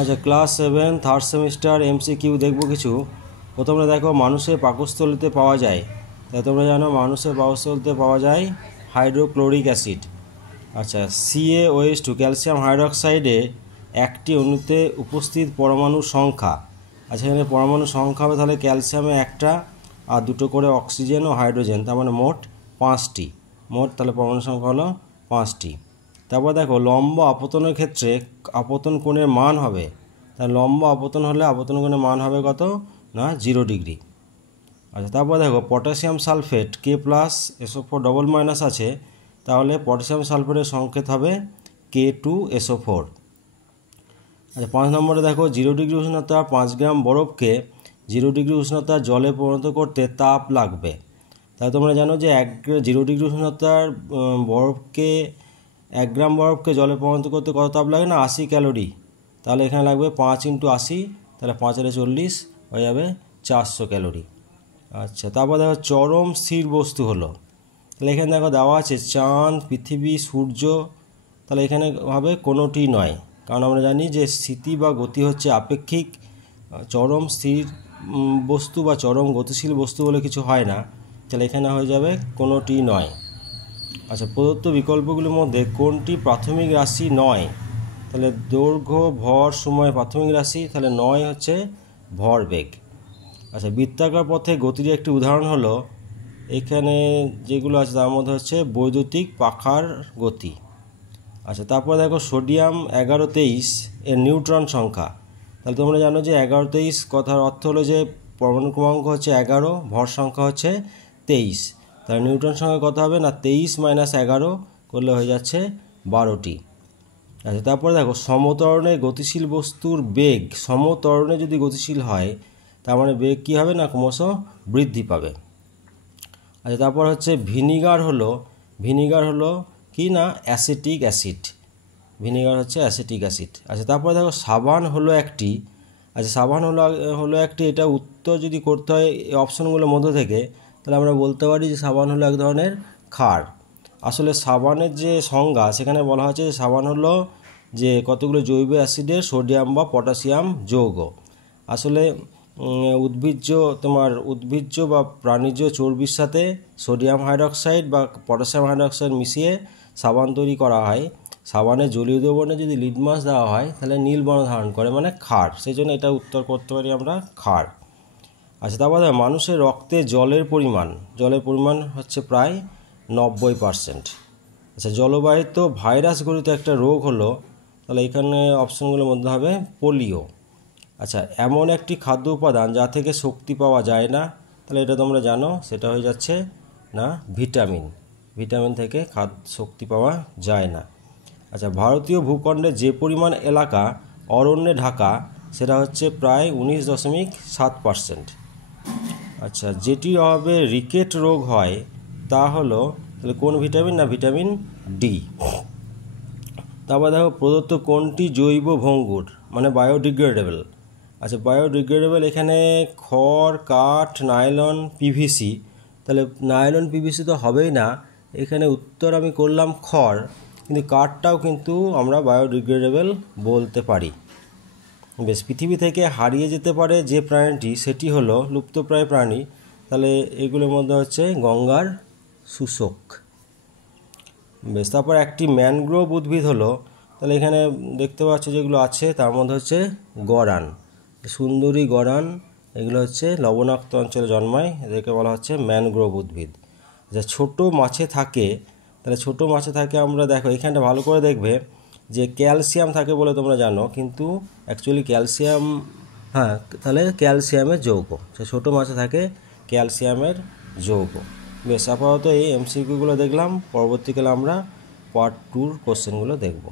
আচ্ছা, class 7 third semester MCQ দেখবো কিছু। প্রথমে দেখো, মানুষের পাকস্থলীতে পাওয়া যায়, তাই তোমরা জানো মানুষের পাকস্থলীতে পাওয়া যায় হাইড্রোক্লোরিক অ্যাসিড। আচ্ছা, CaOH2 ক্যালসিয়াম হাইড্রোক্সাইডে একটি অণুতে উপস্থিত পরমাণুর সংখ্যা। আচ্ছা, এখানে পরমাণুর সংখ্যা হবে তাহলে ক্যালসিয়ামে একটা আর দুটো করে অক্সিজেন ও হাইড্রোজেন, তার মানে মোট 5টি। মোট তাহলে পরমাণু সংখ্যা হলো 5টি। তারপর দেখো, লম্ব আপতনের ক্ষেত্রে আপতন কোণের মান হবে, তাহলে লম্ব আপতন হলে আপতন কোণের মান হবে কত না 0 ডিগ্রি। আচ্ছা, তারপর দেখো, potassium sulphate K+SO4 double minus আছে, তাহলে পটাশিয়াম সালফেটের সংকেত হবে K2SO4। আচ্ছা, 5 নম্বরে দেখো, 0 ডিগ্রি উষ্ণতা 5 গ্রাম বরফকে 0 ডিগ্রি উষ্ণতা জলে পরিণত করতে তাপ লাগবে। তাহলে তোমরা জানো যে 0 ডিগ্রি উষ্ণতার বরফকে 1 গ্রাম বরফকে জলে পরিণত করতে কত তাপ লাগে না 80 ক্যালোরি। তাহলে এখানে লাগবে 5 × 80, তাহলে 5 × 40 হয়ে যাবে 400 ক্যালোরি। আচ্ছা, তারপর দেখো, চরম স্থির বস্তু হলো, তাহলে এখানে দেখো দেওয়া আছে চাঁদ, পৃথিবী, সূর্য। তাহলে এখানে হবে কোনোটি নয়, কারণ আমরা জানি যে স্থিতি বা গতি হচ্ছে আপেক্ষিক। চরম স্থির বস্তু বা চরম গতিশীল বস্তু বলে কিছু হয় না, তাহলে এখানে হয়ে যাবে কোনোটি নয়। আচ্ছা, প্রদত্ত বিকল্পগুলির মধ্যে কোনটি প্রাথমিক রাশি নয়? তাহলে দৈর্ঘ্য, ভর, সময় প্রাথমিক রাশি, তাহলে নয় হচ্ছে ভরবেগ। আচ্ছা, বৃত্তাকার পথে গতির একটি উদাহরণ হলো, এখানে যেগুলো আছে তার মধ্যে হচ্ছে বৈদ্যুতিক পাখার গতি। আচ্ছা, তারপর দেখো, সোডিয়াম 1123 এর নিউট্রন সংখ্যা। তাহলে তোমরা জানো যে 1123 কথার অর্থ হলো যে পরমাণু ক্রমাঙ্ক হচ্ছে 11, ভর সংখ্যা হচ্ছে 23। তাহলে নিউটন সংখ্যা কত হবে না 23 - 11 করলে হয়ে যাচ্ছে 12টি। আচ্ছা, তারপরে দেখো, সমত্বরণে গতিশীল বস্তুর বেগ সমত্বরণে যদি গতিশীল হয়, তার মানে বেগ কী হবে না ক্রমশ বৃদ্ধি পাবে। আচ্ছা, তারপর হচ্ছে ভিনিগার হলো কি না অ্যাসিটিক অ্যাসিড। ভিনিগার হচ্ছে অ্যাসিটিক অ্যাসিড। আচ্ছা, তারপরে দেখো, সাবান হলো একটি। আচ্ছা, সাবান হলো একটি, এটা উত্তর যদি করতে হয় এই অপশনগুলোর মধ্যে থেকে, তাহলে আমরা বলতে পারি যে সাবান হলো এক ধরনের ক্ষার। আসলে সাবানের যে সংজ্ঞা সেখানে বলা হচ্ছে যে সাবান হলো যে কতগুলো জৈব অ্যাসিডের সোডিয়াম বা পটাশিয়াম যৌগ। আসলে উদ্ভিজ্জ বা প্রাণীজ চর্বির সাথে সোডিয়াম হাইড্রক্সাইড বা পটাশিয়াম হাইড্রক্সাইড মিশিয়ে সাবান তৈরি করা হয়। সাবানে জলীয় দ্রবণে যদি লিটমাস দেওয়া হয় তাহলে নীল বর্ণ ধারণ করে, মানে ক্ষার। সেই জন্য এটা উত্তর করতে পারি আমরা ক্ষার। আচ্ছা, তারপর মানুষের রক্তে জলের পরিমাণ হচ্ছে প্রায় 90%। আচ্ছা, জলবাহিত ভাইরাস গঠিত একটা রোগ হলো, তাহলে এখানে অপশনগুলোর মধ্যে হবে পোলিও। আচ্ছা, এমন একটি খাদ্য উপাদান যা থেকে শক্তি পাওয়া যায় না, তাহলে এটা তোমরা জানো, সেটা হয়ে যাচ্ছে না ভিটামিন থেকে শক্তি পাওয়া যায় না। আচ্ছা, ভারতীয় ভূখণ্ডে যে পরিমাণ এলাকা অরণ্যে ঢাকা সেটা হচ্ছে প্রায় 19.7%। আচ্ছা, যেটির অভাবে রিকেট রোগ হয় তা হলো, তাহলে কোন ভিটামিন না ভিটামিন ডি। তারপর দেখো, প্রদত্ত কোনটি জৈব ভঙ্গুর মানে বায়োডিগ্রেডেবল। আচ্ছা, বায়োডিগ্রেডেবল এখানে খড়, কাঠ, নাইলন, পিভিসি। তাহলে নাইলন, পিভিসি তো হবেই না, এখানে উত্তর আমি করলাম খড়, কিন্তু কাঠটাও কিন্তু আমরা বায়োডিগ্রেডেবল বলতে পারি। বেশ, পৃথিবী থেকে হারিয়ে যেতে পারে যে প্রাণীটি সেটি হলো লুপ্তপ্রায় প্রাণী, তাহলে এগুলোর মধ্যে হচ্ছে গঙ্গার শুষ্ক। বেশ, তারপর একটি ম্যানগ্রোভ উদ্ভিদ হলো, তাহলে এখানে দেখতে পাচ্ছ যেগুলো আছে তার মধ্যে হচ্ছে গরান, সুন্দরী গরান, এগুলো হচ্ছে লবণাক্ত অঞ্চলে জন্মায়, এদেরকে বলা হচ্ছে ম্যানগ্রোভ উদ্ভিদ। যা ছোটো মাছে থাকে, তাহলে ছোটো মাছে থাকে আমরা দেখো এখানটা ভালো করে দেখবে যে ক্যালসিয়াম থাকে বলে তোমরা জানো, কিন্তু অ্যাকচুয়ালি ক্যালসিয়াম, হ্যাঁ, তাহলে ক্যালসিয়ামের যৌগ, সে ছোটো মাছে থাকে ক্যালসিয়ামের যৌগ। বেশ, আপাতত এই এমসিকিউগুলো দেখলাম, পরবর্তীকালে আমরা পার্ট 2 কোশ্চেনগুলো দেখব।